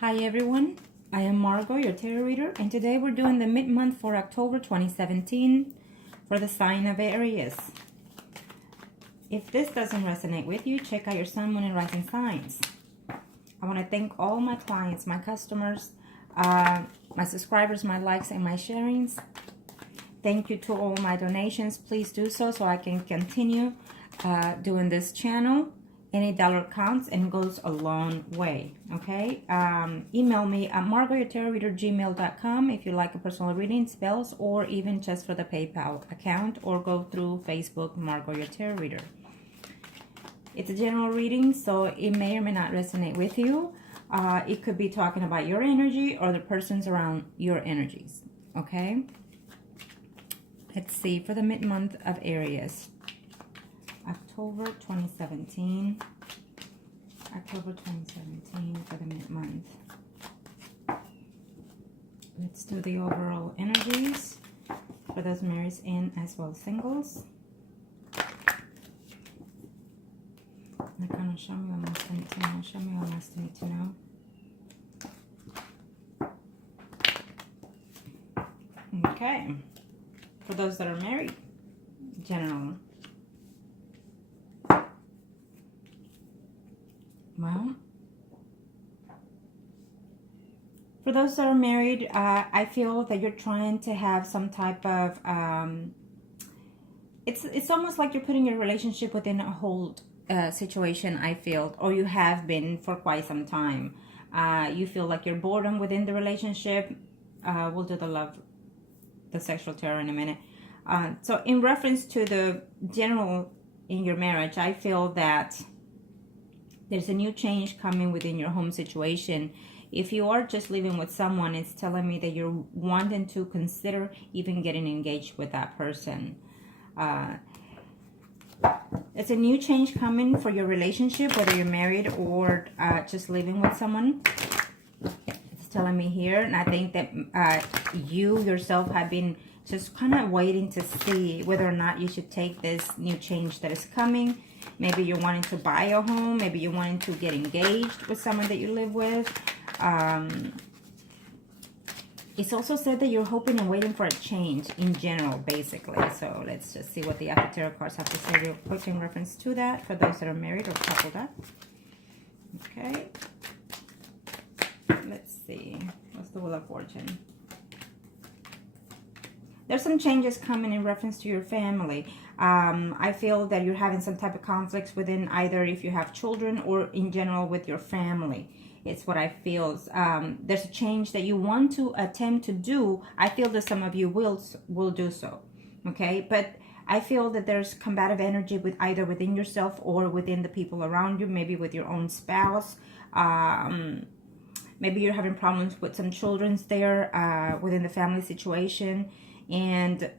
Hi everyone, I am Margot, your tarot reader, and today we're doing the mid-month for October 2017 for the sign of Aries. If this doesn't resonate with you, check out your sun, moon, and rising signs. I want to thank all my clients, my customers, my subscribers, my likes, and my sharings. Thank you to all my donations. Please do so I can continue doing this channel. Any dollar counts and goes a long way, okay? Email me at margourtarotreader@gmail.com if you like a personal reading, spells, or even just for the PayPal account, or go through Facebook, Margot Your Tarot Reader. It's a general reading, so it may or may not resonate with you. It could be talking about your energy or the persons around your energies, okay? Let's see, for the mid-month of Aries. October 2017 for the mid-month. Let's do the overall energies for those married and as well as singles. Show me what else I need to know. Show me what else I need to know. Okay. For those that are married, general. Well, for those that are married, I feel that you're trying to have some type of, it's almost like you're putting your relationship within a hold situation, I feel, or you have been for quite some time. You feel like you're boredom within the relationship. We'll do the sexual terror in a minute. So in reference to the general in your marriage, I feel that there's a new change coming within your home situation. If you are just living with someone, it's telling me that you're wanting to consider even getting engaged with that person. It's a new change coming for your relationship, whether you're married or just living with someone. It's telling me here, and I think that you yourself have been just kind of waiting to see whether or not you should take this new change that is coming. Maybe you're wanting to buy a home. Maybe you're wanting to get engaged with someone that you live with. It's also said that you're hoping and waiting for a change in general, basically. So let's just see what the After Tarot cards have to say real quick in reference to that for those that are married or coupled up. Okay. Let's see. What's the Wheel of Fortune? There's some changes coming in reference to your family. I feel that you're having some type of conflicts within either if you have children or in general with your family. It's what I feel. There's a change that you want to attempt to do. I feel that some of you will do so. Okay, but I feel that there's combative energy with either within yourself or within the people around you, maybe with your own spouse. Maybe you're having problems with some children's there within the family situation. And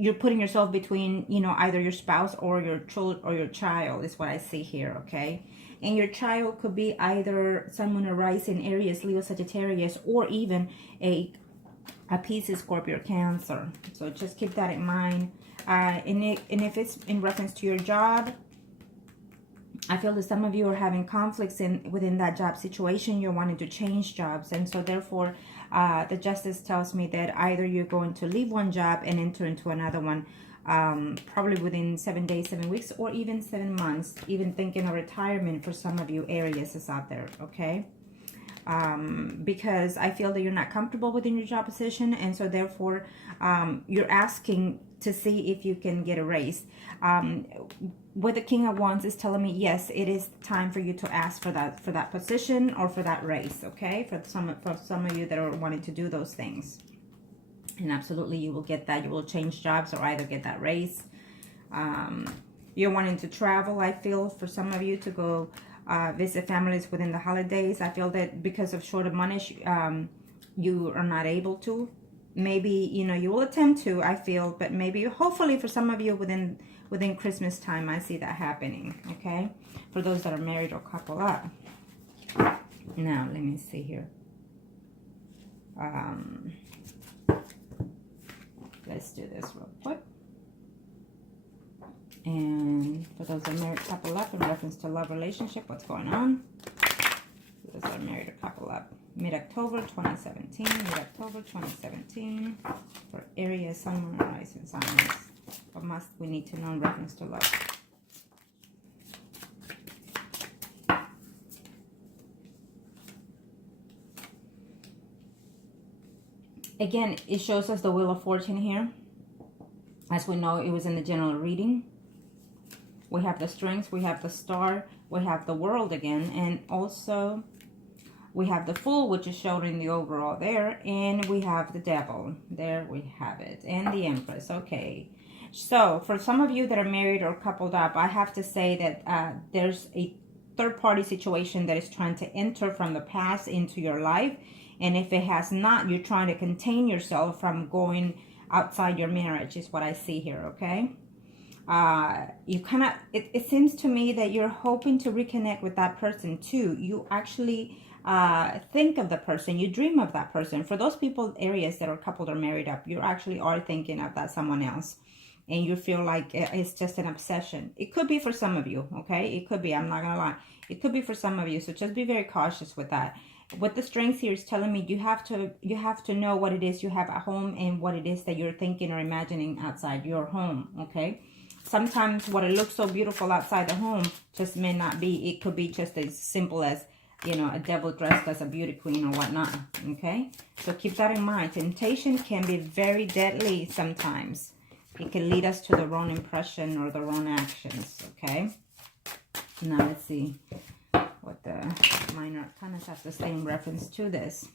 you're putting yourself between, you know, either your spouse or your child is what I see here, okay? And your child could be either Sun, Moon, or Rising, Aries, Leo, Sagittarius, or even a Pisces, Scorpio, or Cancer. So just keep that in mind. And if it's in reference to your job, I feel that some of you are having conflicts within that job situation. You're wanting to change jobs, and so therefore the Justice tells me that either you're going to leave one job and enter into another one, probably within 7 days, 7 weeks, or even 7 months. Even thinking of retirement for some of you Aries is out there, okay? Because I feel that you're not comfortable within your job position, and so therefore you're asking to see if you can get a raise. What the King of Wands is telling me, yes, it is time for you to ask for that position or for that raise, okay? For some of you that are wanting to do those things. And absolutely you will get that. You will change jobs or either get that raise. You're wanting to travel, I feel, for some of you to go visit families within the holidays. I feel that because of short of money, you are not able to. Maybe, you know, you will attempt to, I feel, but maybe, hopefully for some of you within Christmas time, I see that happening, okay? For those that are married or couple up. Now, let me see here. Let's do this real quick. And for those that are married, couple up in reference to love relationship, what's going on? For those that are married or couple up. Mid-October 2017. Mid-October 2017. For Aries, Sun, Moon, Rising signs. What must we need to know in reference to love? Again, it shows us the Wheel of Fortune here. As we know, it was in the general reading. We have the Strength, we have the Star, we have the World again, and also we have the Fool, which is shown in the overall there, and we have the Devil. There we have it, and the Empress. Okay. So, for some of you that are married or coupled up, I have to say that there's a third-party situation that is trying to enter from the past into your life. And if it has not, you're trying to contain yourself from going outside your marriage is what I see here, okay? You kind of, it seems to me that you're hoping to reconnect with that person too. You actually think of the person. You dream of that person. For those people, Aries, that are coupled or married up, you actually are thinking of that someone else. And you feel like it's just an obsession. It could be for some of you, okay? It could be, I'm not going to lie. It could be for some of you. So just be very cautious with that. What the Strength here is telling me, you have to know what it is you have at home and what it is that you're thinking or imagining outside your home, okay? Sometimes what it looks so beautiful outside the home just may not be. It could be just as simple as, you know, a devil dressed as a beauty queen or whatnot, okay? So keep that in mind. Temptation can be very deadly sometimes. It can lead us to the wrong impression or the wrong actions, okay? Now let's see what the minor arcana has to say in reference to this.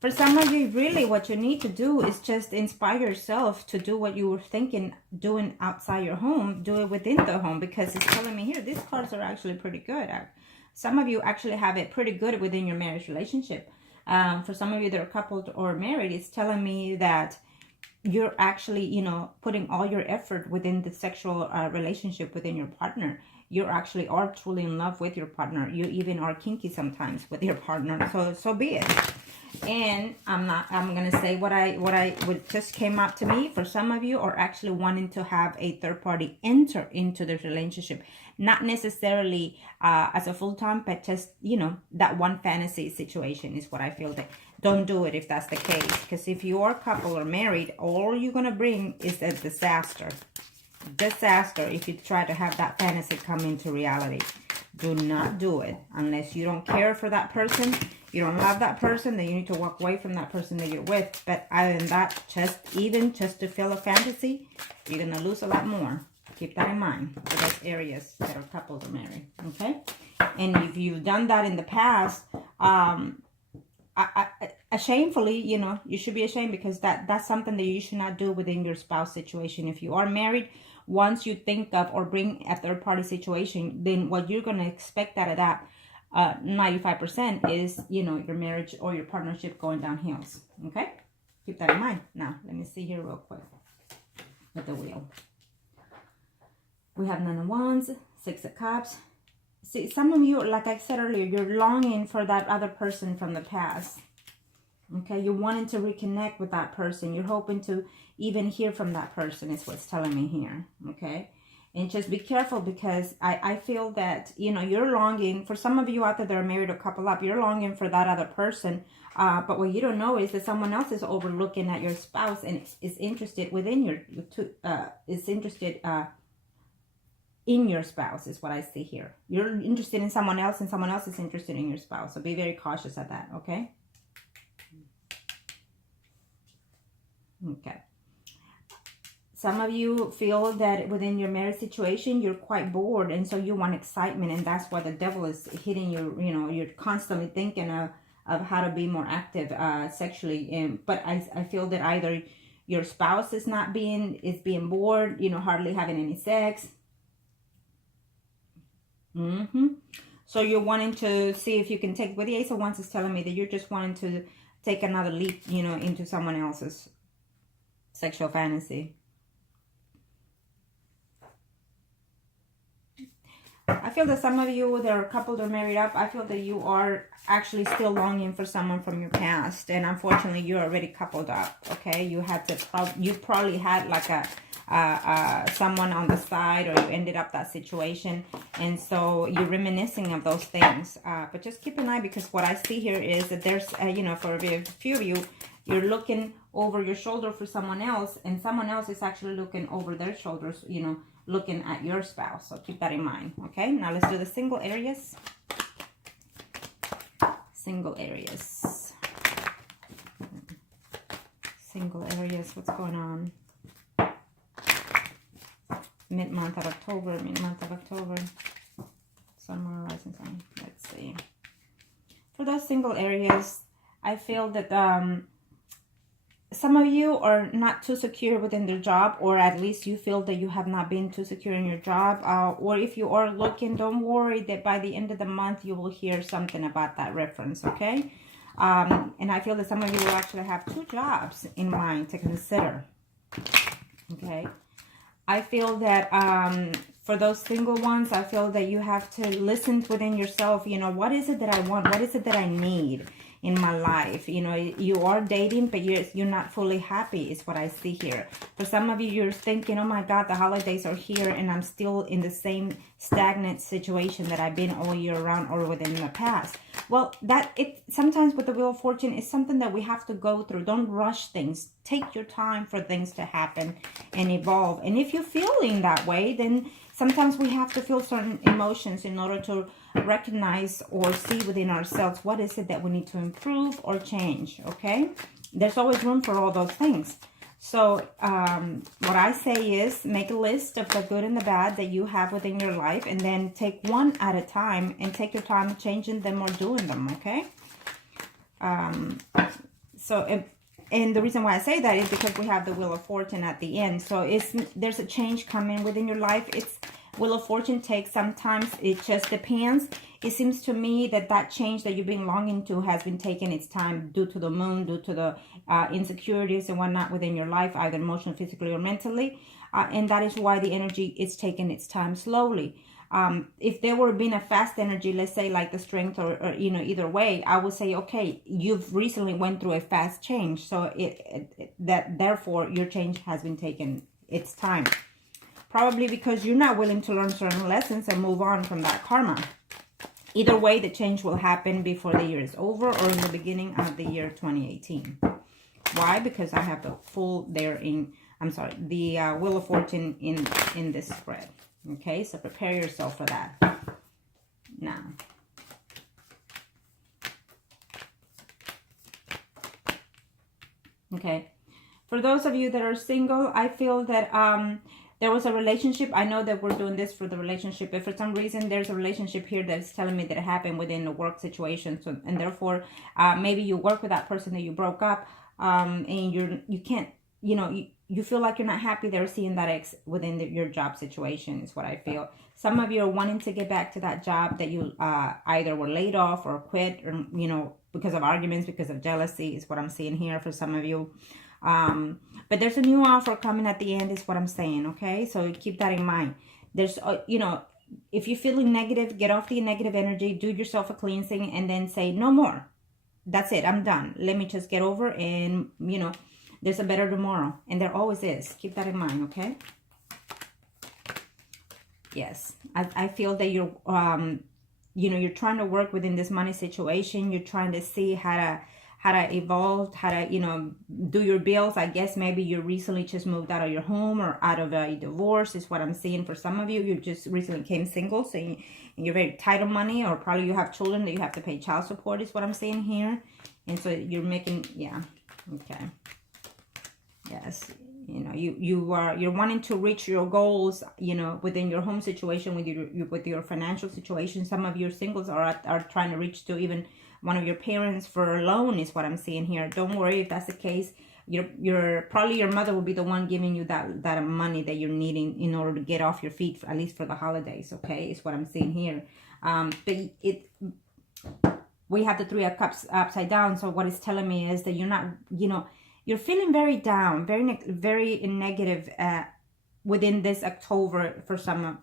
For some of you, really what you need to do is just inspire yourself to do what you were thinking doing outside your home. Do it within the home, because it's telling me here, these cards are actually pretty good. Some of you actually have it pretty good within your marriage relationship. For some of you that are coupled or married, it's telling me that you're actually, you know, putting all your effort within the sexual relationship within your partner. You actually are truly in love with your partner. You even are kinky sometimes with your partner. So be it. And I'm going to say what just came up to me. For some of you are actually wanting to have a third party enter into the relationship. Not necessarily as a full-time, but just, you know, that one fantasy situation is what I feel. That don't do it if that's the case. Because if you are a couple or married, all you're going to bring is a disaster. Disaster if you try to have that fantasy come into reality. Do not do it unless you don't care for that person, you don't love that person, then you need to walk away from that person that you're with. But other than that, just to feel a fantasy, you're going to lose a lot more. Keep that in mind for those areas that are coupled or married, okay? And if you've done that in the past, shamefully, you know, you should be ashamed, because that's something that you should not do within your spouse situation. If you are married, once you think of or bring a third party situation, then what you're going to expect out of that 95% is, you know, your marriage or your partnership going downhill. Okay, keep that in mind. Now let me see here real quick with the wheel. We have Nine of Wands, Six of Cups. See, some of you, like I said earlier, you're longing for that other person from the past. Okay, you're wanting to reconnect with that person. You're hoping to even hear from that person is what's telling me here. Okay, and just be careful, because I feel that, you know, you're longing, for some of you out there that are married or couple up, you're longing for that other person. But what you don't know is that someone else is overlooking at your spouse and is interested within your, in your spouse is what I see here. You're interested in someone else and someone else is interested in your spouse. So be very cautious of that, okay? Okay. Some of you feel that within your marriage situation, you're quite bored, and so you want excitement, and that's why the devil is hitting you. You know, you're constantly thinking of how to be more active sexually. But I feel that either your spouse is being bored, you know, hardly having any sex. So you're wanting to see if you can take, with the Ace of Wands is telling me that you're just wanting to take another leap, you know, into someone else's sexual fantasy. I feel that some of you that are coupled or married up, I feel that you are actually still longing for someone from your past, and unfortunately you're already coupled up. Okay, you probably had like someone on the side, or you ended up that situation, and so you're reminiscing of those things. But just keep an eye, because what I see here is that there's, you know, for a few of you, you're looking over your shoulder for someone else, and someone else is actually looking over their shoulders, you know, looking at your spouse. So keep that in mind. Okay, now let's do the single areas. Single areas. Single areas, what's going on? Mid-month of October, Sun, Moon, Rising Sign. Let's see. For those single areas, I feel that some of you are not too secure within their job, or at least you feel that you have not been too secure in your job. Or if you are looking, don't worry that by the end of the month you will hear something about that reference, okay? And I feel that some of you will actually have 2 jobs in mind to consider, okay? I feel that for those single ones, I feel that you have to listen within yourself, you know, what is it that I want? What is it that I need in my life? You know, you are dating, but you're not fully happy is what I see here. For some of you, you're thinking, oh my God, the holidays are here and I'm still in the same stagnant situation that I've been all year round or within the past. Well, sometimes with the Wheel of Fortune is something that we have to go through. Don't rush things. Take your time for things to happen and evolve. And if you're feeling that way, then sometimes we have to feel certain emotions in order to recognize or see within ourselves what is it that we need to improve or change, okay? There's always room for all those things. So what I say is make a list of the good and the bad that you have within your life, and then take one at a time and take your time changing them or doing them, okay? And the reason why I say that is because we have the Wheel of Fortune at the end. So there's a change coming within your life. Wheel of Fortune takes sometimes, it just depends. It seems to me that that change that you've been longing to has been taking its time due to the moon, due to the insecurities and whatnot within your life, either emotionally, physically, or mentally. And that is why the energy is taking its time slowly. If there were been a fast energy, let's say like the Strength or you know, either way, I would say, okay, you've recently went through a fast change. So therefore your change has been taking its time. Probably because you're not willing to learn certain lessons and move on from that karma. Either way, the change will happen before the year is over or in the beginning of the year 2018. Why? Because I have the full there in, the Wheel of Fortune in this spread. Okay, so prepare yourself for that. Now, okay, for those of you that are single, I feel that there was a relationship. I know that we're doing this for the relationship, but for some reason there's a relationship here that's telling me that it happened within the work situation. So, and therefore, maybe you work with that person that you broke up, and you can't, you know, you feel like you're not happy there seeing that ex within your job situation is what I feel. Some of you are wanting to get back to that job that you either were laid off or quit, or, you know, because of arguments, because of jealousy is what I'm seeing here for some of you. But there's a new offer coming at the end is what I'm saying, okay? So keep that in mind. There's, you know, if you're feeling negative, get off the negative energy, do yourself a cleansing, and then say, no more. That's it. I'm done. Let me just get over and, you know, there's a better tomorrow. And there always is. Keep that in mind, okay? Yes. I feel that you're, you know, you're trying to work within this money situation. You're trying to see how to evolve, how to, you know, do your bills. I guess maybe you recently just moved out of your home or out of a divorce is what I'm seeing for some of you. You just recently became single, so you're very tight on money, or probably you have children that you have to pay child support is what I'm seeing here. And so you're making, yeah, okay. Yes, you know, you're wanting to reach your goals, you know, within your home situation, with your financial situation. Some of your singles are trying to reach to even one of your parents for a loan is what I'm seeing here. Don't worry if that's the case. Probably your mother will be the one giving you that money that you're needing in order to get off your feet, at least for the holidays, okay, is what I'm seeing here. But we have the Three of Cups upside down, so what it's telling me is that you're not, you know, you're feeling very down, very negative within this October for some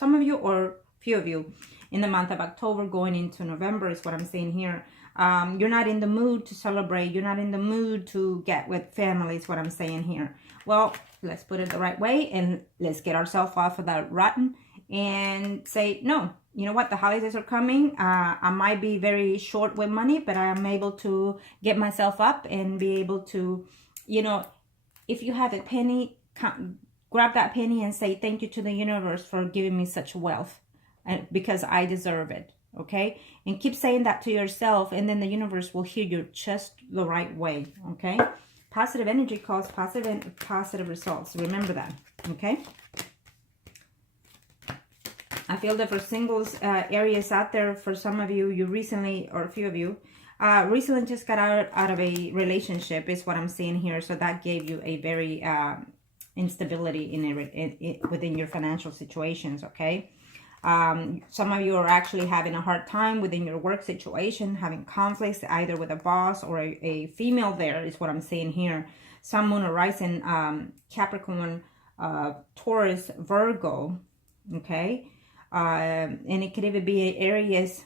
of you, or few of you in the month of October going into November is what I'm seeing here. You're not in the mood to celebrate. You're not in the mood to get with family is what I'm saying here. Well, let's put it the right way and let's get ourselves off of that rotten and say, no, you know what? The holidays are coming. I might be very short with money, but I am able to get myself up and be able to, you know, if you have a penny, grab that penny and say thank you to the universe for giving me such wealth, and because I deserve it. Okay, and keep saying that to yourself, and then the universe will hear you just the right way. Okay, positive energy causes positive results. Remember that. Okay, I feel that for singles, Aries out there, for some of you, you recently, or a few of you, recently just got out of a relationship is what I'm seeing here. So that gave you a very instability within your financial situations. Okay. Some of you are actually having a hard time within your work situation, having conflicts either with a boss or a female. There is what I'm saying here. Sun, Moon, or Rising, Capricorn, Taurus, Virgo. Okay. And it could even be Aries,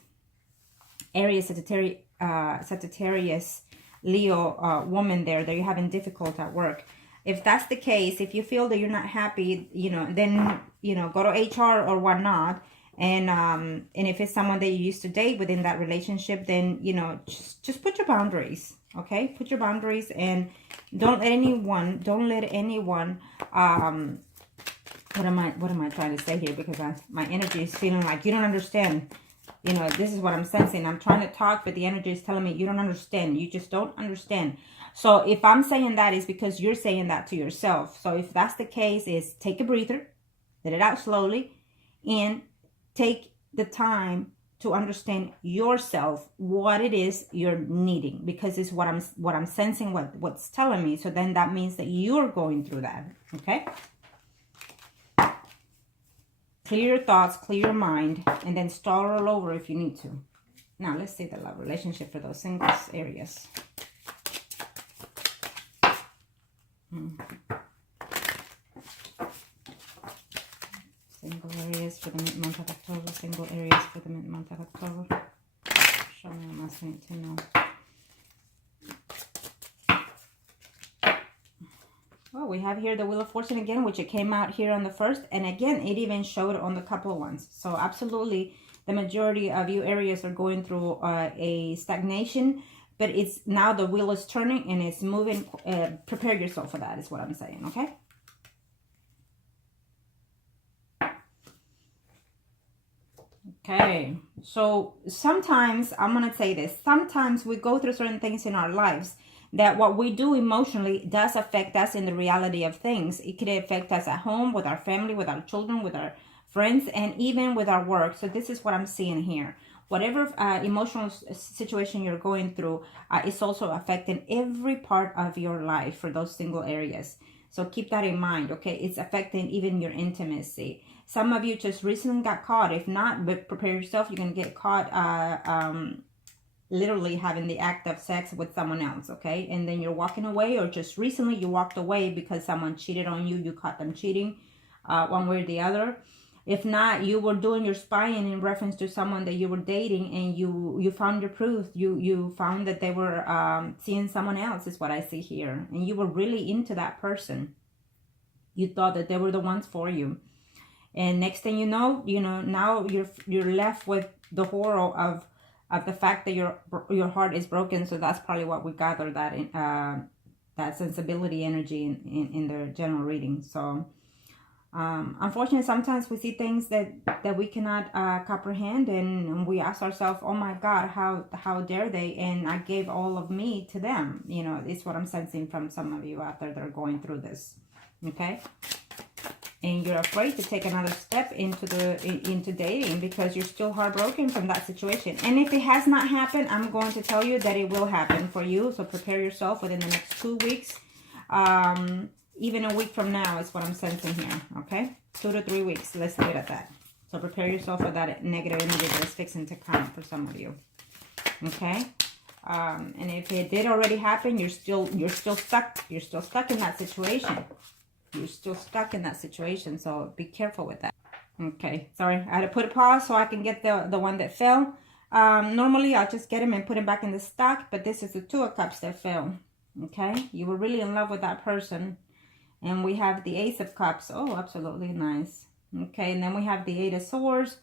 Sagittarius, Leo woman there that you're having difficult at work. If that's the case, if you feel that you're not happy, you know, then, you know, go to HR or whatnot. And if it's someone that you used to date within that relationship, then, you know, just put your boundaries. Okay, put your boundaries, and don't let anyone, what am I trying to say here? Because my energy is feeling like you don't understand. You know, this is what I'm sensing. I'm trying to talk, but the energy is telling me you don't understand. You just don't understand. So if I'm saying that, is because you're saying that to yourself. So if that's the case, is take a breather, let it out slowly, and take the time to understand yourself, what it is you're needing, because it's what I'm sensing, what's telling me. So then that means that you're going through that. Okay. Clear your thoughts, clear your mind, and then start all over if you need to. Now, let's see the love relationship for those singles areas. Single areas for the mid-month of October. Single areas for the mid-month of October. Show me what I need to know. Well, we have here the Wheel of Fortune again, which it came out here on the 1st. And again, it even showed on the couple ones. So absolutely, the majority of you Aries are going through a stagnation. But it's now the wheel is turning and it's moving. Prepare yourself for that is what I'm saying, okay? Okay, so sometimes, I'm going to say this, sometimes we go through certain things in our lives that what we do emotionally does affect us in the reality of things. It could affect us at home, with our family, with our children, with our friends, and even with our work. So this is what I'm seeing here. Whatever emotional situation you're going through, it's also affecting every part of your life for those single areas. So keep that in mind, okay? It's affecting even your intimacy. Some of you just recently got caught. If not, but prepare yourself. You're going to get caught literally having the act of sex with someone else, okay? And then you're walking away, or just recently you walked away because someone cheated on you. You caught them cheating one way or the other. If not, you were doing your spying in reference to someone that you were dating, and you found your proof. You found that they were seeing someone else, is what I see here. And you were really into that person. You thought that they were the ones for you. And next thing you know, now you're left with the horror of the fact that your heart is broken. So that's probably what we gather, that in, that sensibility energy in the general reading. So unfortunately, sometimes we see things that we cannot comprehend, and we ask ourselves, oh my God, how dare they? And I gave all of me to them. You know, it's what I'm sensing from some of you out there that are going through this. Okay. And you're afraid to take another step into dating because you're still heartbroken from that situation. And if it has not happened, I'm going to tell you that it will happen for you. So prepare yourself within the next 2 weeks. Even a week from now is what I'm sensing here. Okay? 2 to 3 weeks. Let's leave it at that. So prepare yourself for that negative energy that is fixing to come for some of you. Okay? And if it did already happen, you're still stuck. You're still stuck in that situation. You're still stuck in that situation, so be careful with that. Okay, sorry, I had to put a pause so I can get the one that fell. Normally, I'll just get them and put them back in the stack, but this is the Two of Cups that fell, okay? You were really in love with that person. And we have the Ace of Cups. Oh, absolutely nice. Okay, and then we have the Eight of Swords,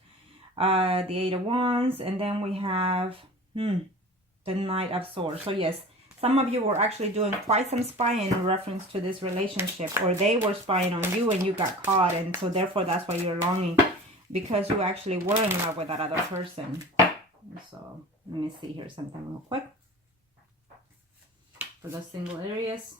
the Eight of Wands, and then we have the Knight of Swords. So yes, some of you were actually doing quite some spying in reference to this relationship, or they were spying on you and you got caught, and so therefore that's why you're longing, because you actually were in love with that other person. So let me see here something real quick for the single Aries.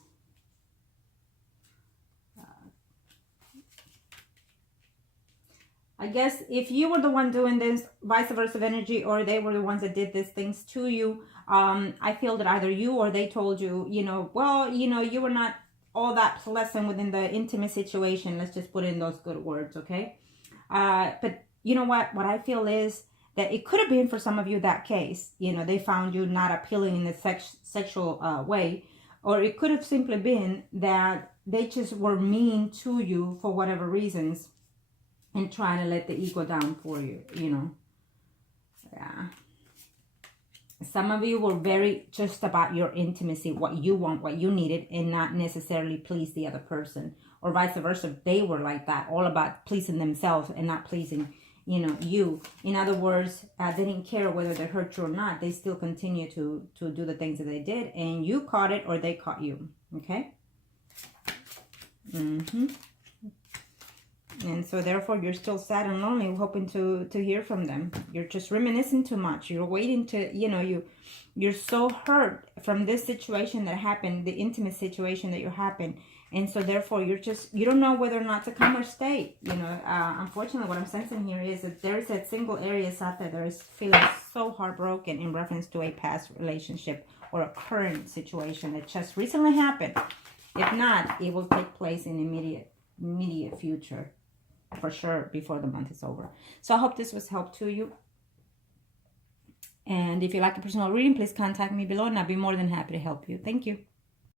I guess if you were the one doing this, vice versa energy, or they were the ones that did these things to you, I feel that either you or they told you, you know, well, you know, you were not all that pleasant within the intimate situation. Let's just put in those good words, okay? But you know what? What I feel is that it could have been for some of you that case. You know, they found you not appealing in the sexual way. Or it could have simply been that they just were mean to you for whatever reasons, and trying to let the ego down for you, you know. Yeah. Some of you were very just about your intimacy, what you want, what you needed, and not necessarily please the other person. Or vice versa, they were like that, all about pleasing themselves and not pleasing, you know, you. In other words, they didn't care whether they hurt you or not. They still continue to do the things that they did, and you caught it or they caught you, okay? And so therefore you're still sad and lonely, hoping to hear from them. You're just reminiscing too much. You're waiting to, you know, you're so hurt from this situation that happened, the intimate situation that you happened. And so therefore you don't know whether or not to come or stay. You know, unfortunately what I'm sensing here is that there is a single Aries out there that is feeling so heartbroken in reference to a past relationship or a current situation that just recently happened. If not, it will take place in immediate future. For sure, before the month is over. So I hope this was help to you. And if you like a personal reading, please contact me below and I'll be more than happy to help you. Thank you.